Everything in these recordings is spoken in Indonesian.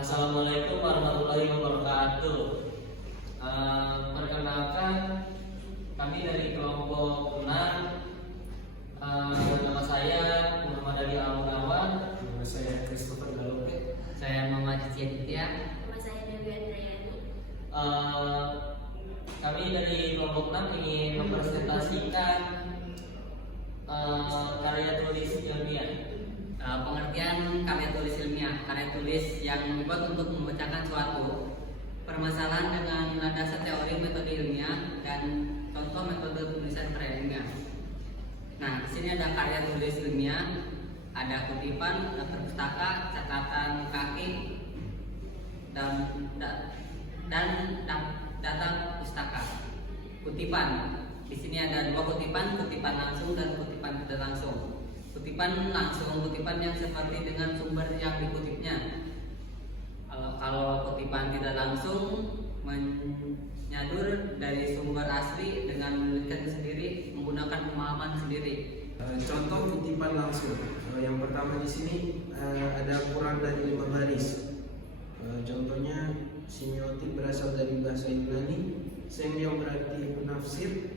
Assalamualaikum warahmatullahi wabarakatuh. Perkenalkan, kami dari kelompok 6. Nama saya Muhammad Ali Al-Munawan. Nama saya Christopher Galope. Saya Muhammad Cintia. Nama saya Dewi Andriani. Kami dari kelompok 6 ingin mempresentasikan karya tulis ilmiah. Pengertian karya tulis ilmiah, karya tulis yang dibuat untuk memecahkan suatu permasalahan dengan landasan teori metode ilmiah dan contoh metode penulisan karya ilmiah. Nah, di sini ada karya tulis ilmiah, ada kutipan, daftar pustaka, catatan kaki, dan data pustaka. Kutipan, di sini ada dua kutipan langsung dan kutipan tidak langsung. Kutipan langsung, kutipan yang seperti dengan sumber yang dikutipnya. Kalau kutipan tidak langsung, menyadur dari sumber asli dengan menuliskan sendiri menggunakan pemahaman sendiri. Contoh kutipan langsung. Yang pertama di sini ada kurang dari 5 baris. Contohnya semiotik berasal dari bahasa Yunani, semio berarti penafsir,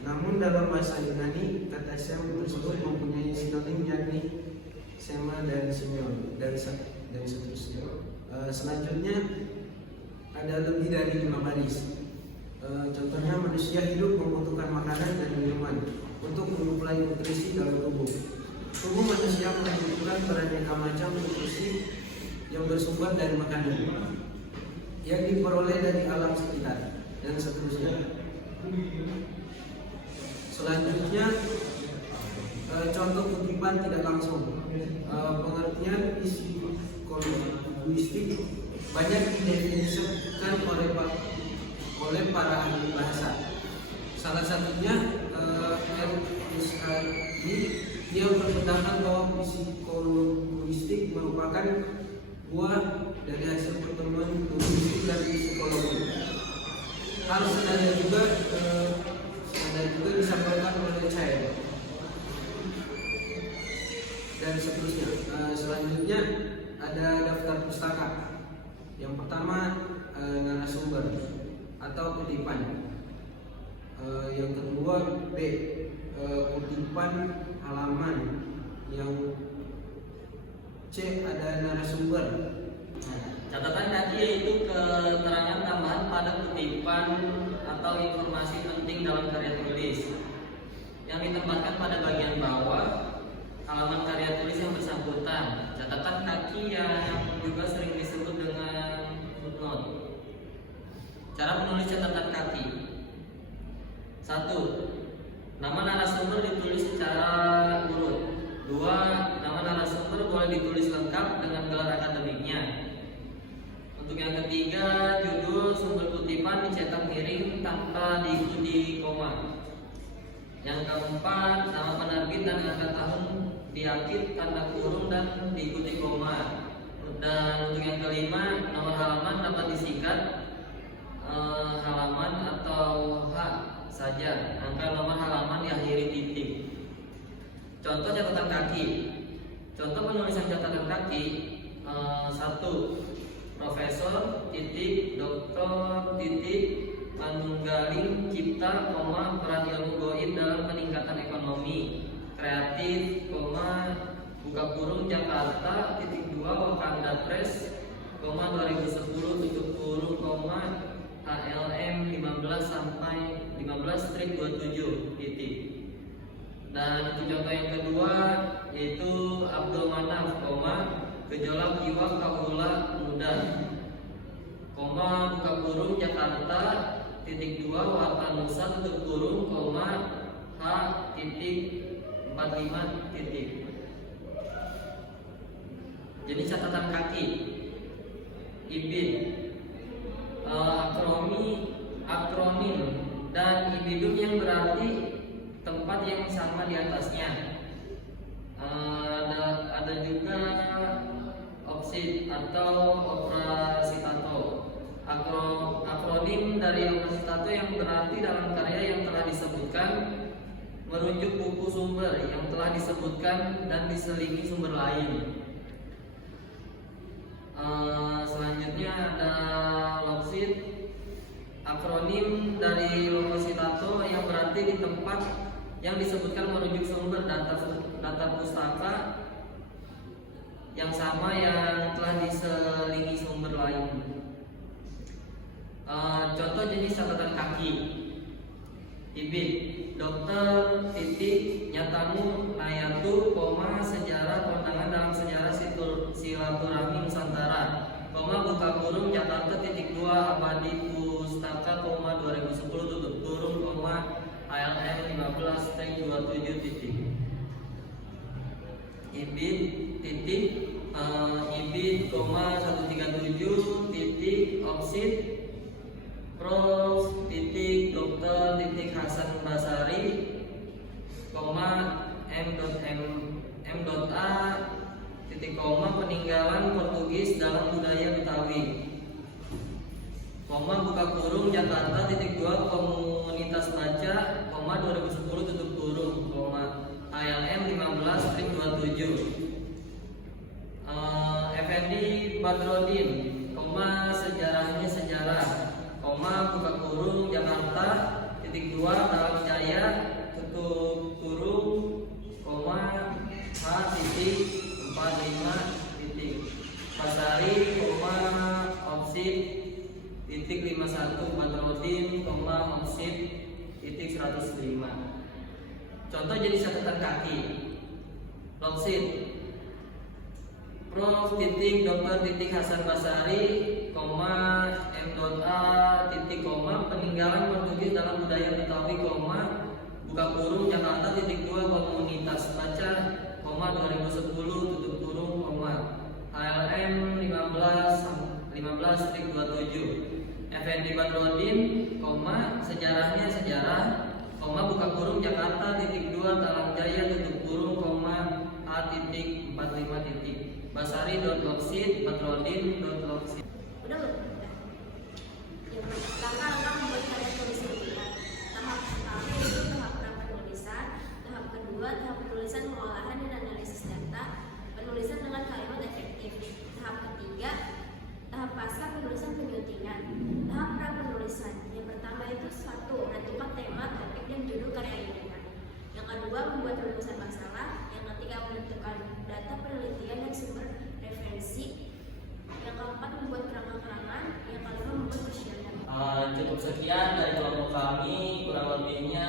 namun dalam bahasa Yunani kata sem tersebut mempunyai sinonim yakni sema dan semion dan seterusnya. Selanjutnya ada lebih dari 5 baris. Contohnya manusia hidup membutuhkan makanan dan minuman untuk menyuplai nutrisi dalam tubuh. Tubuh manusia membutuhkan beraneka macam nutrisi yang bersumber dari makanan yang diperoleh dari alam sekitar dan seterusnya. Selanjutnya contoh kutipan tidak langsung. Pengertian psikolinguistik banyak didefinisikan oleh para ahli bahasa. Salah satunya ini dia berpendapat bahwa psikolinguistik merupakan buah dari hasil pertemuan linguistik dan psikologi. Hal senada juga disampaikan oleh Chaya dan seterusnya. Selanjutnya ada daftar pustaka. Yang pertama narasumber atau kutipan. Yang kedua B kutipan halaman. Yang C ada narasumber. Catatan kaki yaitu keterangan tambahan pada kutipan atau informasi penting dalam karya tulis yang ditempatkan pada bagian bawah halaman karya tulis yang bersangkutan. Catatan kaki yang juga sering disebut dengan footnote. Cara menulis catatan kaki: 1. Nama narasumber ditulis secara urut. 2. Nama narasumber boleh ditulis lengkap dengan gelar akademiknya. Untuk yang ketiga, judul sumber kutipan dicetak miring tanpa diikuti koma. Yang keempat, nama penerbit dan angka tahun diakit tanda kurung dan diikuti koma. Dan untuk yang kelima, nomor halaman dapat disingkat halaman atau H saja. Angka nomor halaman diakhiri titik. Contoh catatan kaki. Contoh penulisan catatan kaki: 1. Profesor titik doktor titik manunggaling cipta peran ilmu goib dalam peningkatan ekonomi kreatif buka kurung Jakarta titik 2 Wakanda Press 2010 tutup kurung HLM 15 sampai 15/27 titik. Dan untuk contoh yang kedua yaitu Abdul Manaf gejolak jiwa kaula muda buka kurung Jakarta titik 2 Warta Nusa tutup kurung H titik 45 titik. Jadi catatan kaki IBID, akronim dan ibidum yang berarti tempat yang sama di atasnya. Ada juga opsit atau operasitato. Akronim dari operasitato yang berarti dalam karya yang telah disebutkan merujuk buku sumber yang telah disebutkan dan diselingi sumber lain. Selanjutnya ada loksit, akronim dari lokositato yang berarti di tempat yang disebutkan merujuk sumber data pustaka yang sama yang telah diselingi sumber lain. Contoh jenis catatan kaki. Ibid, dokter, titik, nyatamu, nayatu, koma, sejarah, kondangan dalam sejarah silaturahmi Nusantara, koma, buka kurung, Jakarta, titik 2, abadi pustaka, koma, 2010, tutup kurung, koma, ALM 15-27, titik. Ibid, titik, Ibid, koma, 137, titik, oksid, Prof. titik Dr. titik Hasan Basari, koma M.A. titik koma peninggalan Portugis dalam budaya Betawi, koma buka kurung Jakarta titik 2 komunitas baca, koma 2010 tutup kurung, koma ALM 15-27. Effendi Badrodin, koma sejarahnya sejarah, koma buka kurung Jakarta titik 2 dalam Jaya tutup kurung, koma H titik 45 titik Basari, koma oksid titik 51 Badrodin, koma oksid titik 105. Contoh jenis catatan kaki. Loksid, Prof. titik Dr. titik Hasan Basari, koma M.A. titik koma peninggalan Portugis dalam budaya Betawi, koma buka kurung Jakarta titik 2 komunitas baca, koma 2010 tutup kurung, koma ALM 15-27. Effendi Badrodin, koma sejarahnya sejarah, koma buka kurung Jakarta titik 2 dalam Jaya tutup kurung, koma A titik 45 titik Basari .loksid, Badrodin .loksid. Udah belum? Yang pertama adalah membuat karya tulis sendirian. Tahap pertama yaitu tahap penulisan. Tahap kedua tahap penulisan pengolahan dan analisis data. Penulisan dengan kalimat efektif. Tahap ketiga tahap pasca penulisan penyuntingan. Tahap pra penulisan. Yang pertama itu 1. Menentukan tema, topik dan judul karya ilmiah. Yang kedua membuat rumusan masalah. Yang ketiga menentukan data penelitian dan sumber referensi. Yang keempat membuat keterangan-keterangan. Yang kelima membuat persyaratan. Cukup sekian dari kelompok kami, kurang lebihnya